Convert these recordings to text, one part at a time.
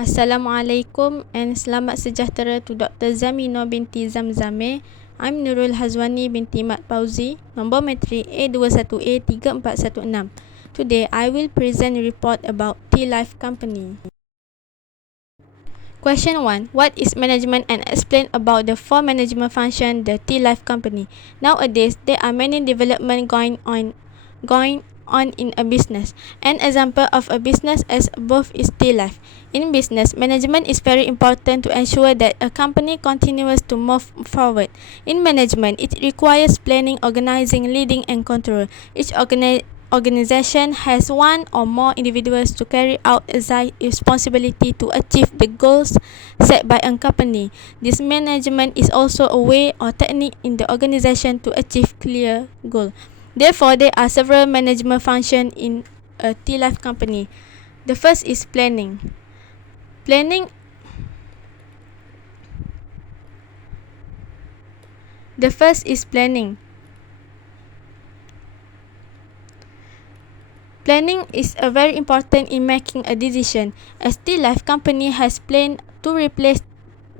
Assalamualaikum and selamat sejahtera to Dr. Zamino binti Zamzame. I'm Nurul Hazwani binti Mat Pauzi, nombor matrik A21A3416. Today, I will present a report about T-Life Company. Question 1. What is management, and explain about the four management function the T-Life Company. Nowadays, there are many development going on in a business. An example of a business as above is T-Life. In business, management is very important to ensure that a company continues to move forward. In management, it requires planning, organizing, leading, and control. Each organization has one or more individuals to carry out a responsibility to achieve the goals set by a company. This management is also a way or technique in the organization to achieve clear goal. Therefore, there are several management functions in a T-Life company. The first is planning. Planning is a very important in making a decision. As T-Life company has planned to replace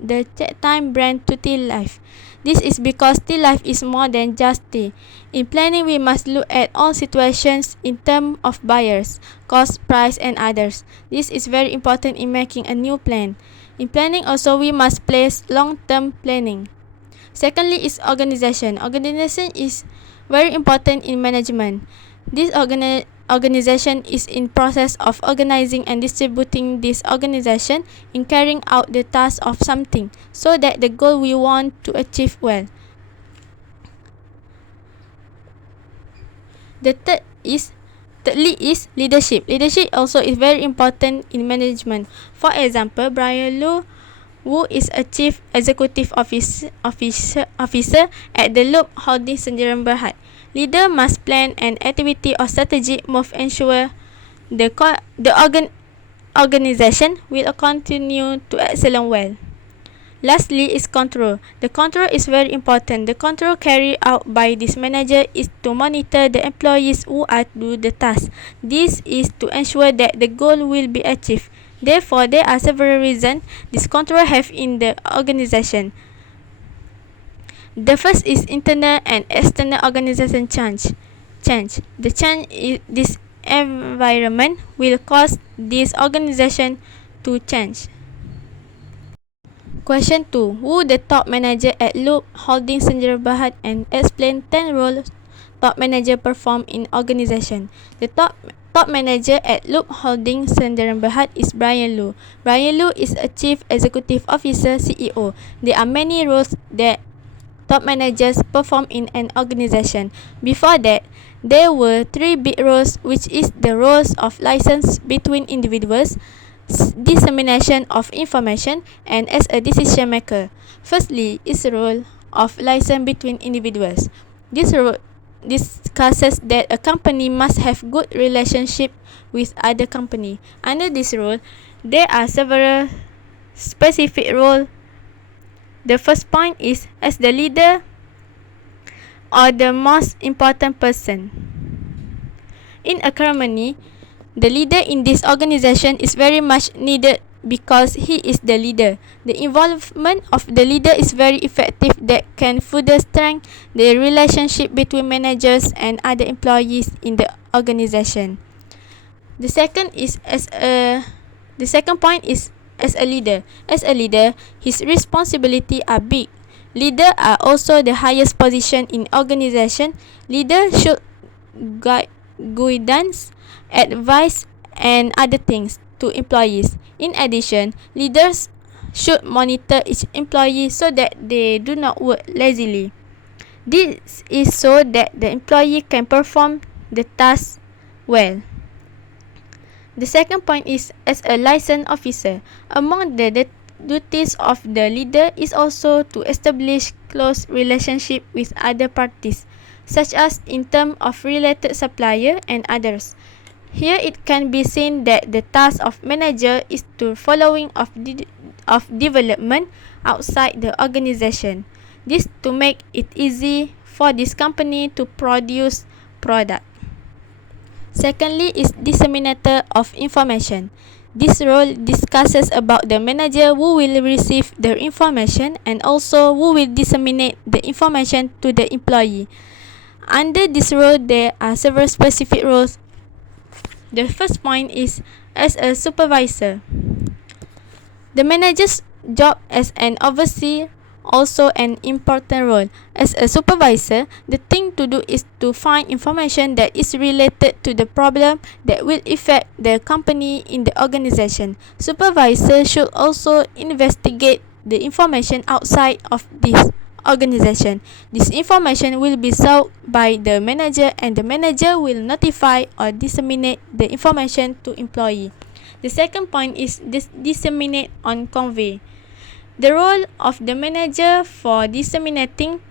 the Time brand to T-Life. This is because T-Life is more than just tea. In planning, we must look at all situations in terms of buyers, cost, price, and others. This is very important in making a new plan. In planning also, we must place long-term planning. Secondly is organization. Organization is very important in management. This organization is in process of organizing and distributing this organization in carrying out the task of something so that the goal we want to achieve well. Thirdly is leadership. Leadership also is very important in management. For example, Brian Lu, who is a chief executive officer at the Loop Holding Sdn Bhd. Leader must plan an activity or strategic move ensure the organization will continue to excel well. Lastly is control. The control is very important. The control carried out by this manager is to monitor the employees who are do the task. This is to ensure that the goal will be achieved. Therefore, there are several reasons this control have in the organization. The first is internal and external organization change. The change in this environment will cause this organization to change. Question 2. Who the top manager at Loop Holding Sdn Bhd, and explain 10 roles top manager perform in organization. The top manager at Loop Holding Sdn Bhd is Brian Lu. Brian Lu is a chief executive officer (CEO). There are many roles that top managers perform in an organization. Before that, there were 3 big roles, which is the roles of license between individuals, dissemination of information, and as a decision maker. Firstly is the role of license between individuals. This role discusses that a company must have good relationship with other company. Under this role, there are several specific roles. The first point is as the leader or the most important person. In a company, the leader in this organization is very much needed because he is the leader. The involvement of the leader is very effective that can further strengthen the relationship between managers and other employees in the organization. The second point is as a leader. As a leader, his responsibilities are big. Leaders are also the highest position in organization. Leaders should guidance, advice, and other things to employees. In addition, leaders should monitor each employee so that they do not work lazily. This is so that the employee can perform the task well. The second point is as a license officer. Among the duties of the leader is also to establish close relationship with other parties, such as in terms of related supplier and others. Here it can be seen that the task of manager is to following of development outside the organization. This to make it easy for this company to produce product. Secondly is disseminator of information. This role discusses about the manager who will receive the information and also who will disseminate the information to the employee. Under this role, there are several specific roles. The first point is as a supervisor. The manager's job as an overseer also an important role. As a supervisor, the thing to do is to find information that is related to the problem that will affect the company in the organization. Supervisor should also investigate the information outside of this organization. This information will be sought by the manager and the manager will notify or disseminate the information to employee. The second point is disseminate or convey. The role of the manager for disseminating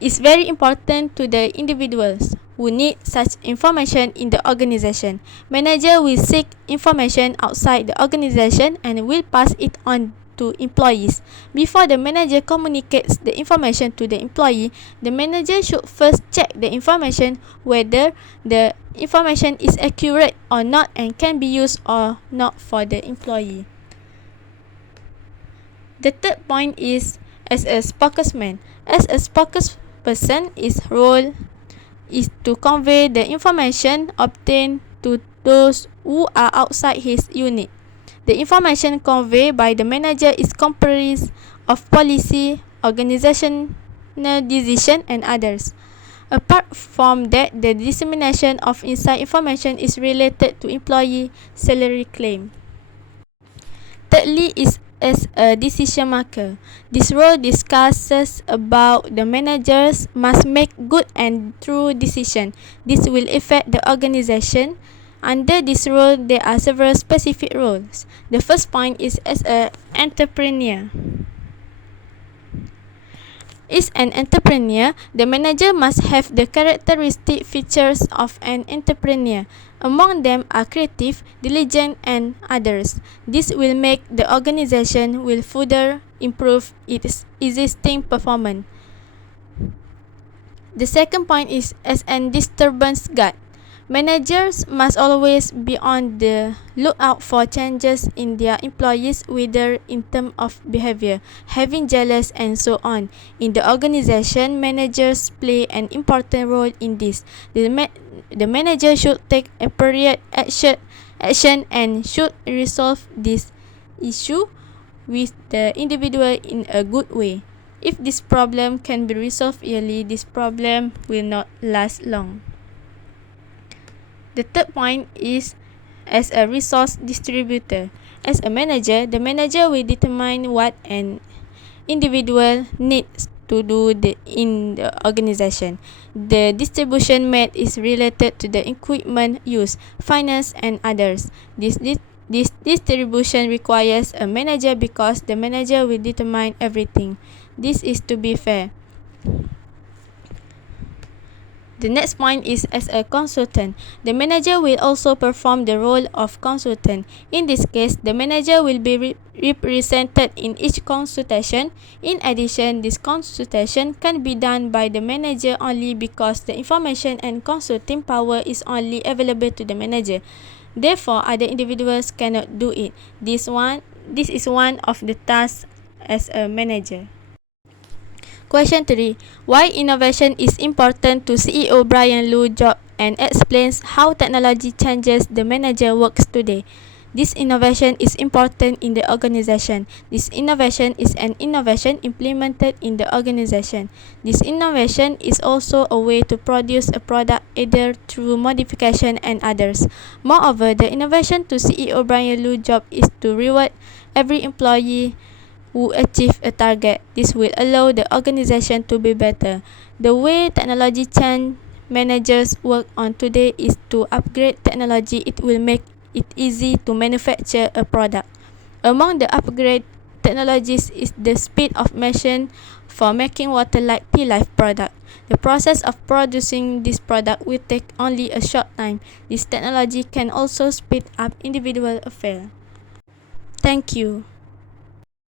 is very important to the individuals who need such information in the organization. Manager will seek information outside the organization and will pass it on to employees. Before the manager communicates the information to the employee, the manager should first check the information whether the information is accurate or not and can be used or not for the employee. The third point is as a spokesman. As a spokesperson, his role is to convey the information obtained to those who are outside his unit. The information conveyed by the manager is comprised of policy, organizational decision, and others. Apart from that, the dissemination of inside information is related to employee salary claim. Thirdly is as a decision maker. This role discusses about the managers must make good and true decision. This will affect the organization. Under this role, there are several specific roles. The first point is as an entrepreneur. As an entrepreneur, the manager must have the characteristic features of an entrepreneur. Among them are creative, diligent, and others. This will make the organization will further improve its existing performance. The second point is as an disturbance guard. Managers must always be on the lookout for changes in their employees, whether in terms of behavior, having jealous, and so on. In the organization, managers play an important role in this. The manager should take appropriate action and should resolve this issue with the individual in a good way. If this problem can be resolved early, this problem will not last long. The third point is as a resource distributor. As a manager, the manager will determine what an individual needs to do in the organization. The distribution method is related to the equipment used, finance, and others. This distribution requires a manager because the manager will determine everything. This is to be fair. The next point is as a consultant. The manager will also perform the role of consultant. In this case, the manager will be represented in each consultation. In addition, this consultation can be done by the manager only because the information and consulting power is only available to the manager. Therefore, other individuals cannot do it. This is one of the tasks as a manager. Question 3. Why innovation is important to CEO Brian Lu's job and explains how technology changes the manager works today. This innovation is important in the organization. This innovation is an innovation implemented in the organization. This innovation is also a way to produce a product either through modification and others. Moreover, the innovation to CEO Brian Lu's job is to reward every employee who achieve a target. This will allow the organization to be better. The way technology change managers work on today is to upgrade technology. It will make it easy to manufacture a product. Among the upgrade technologies is the speed of machine for making water like tea life product. The process of producing this product will take only a short time. This technology can also speed up individual affairs. Thank you.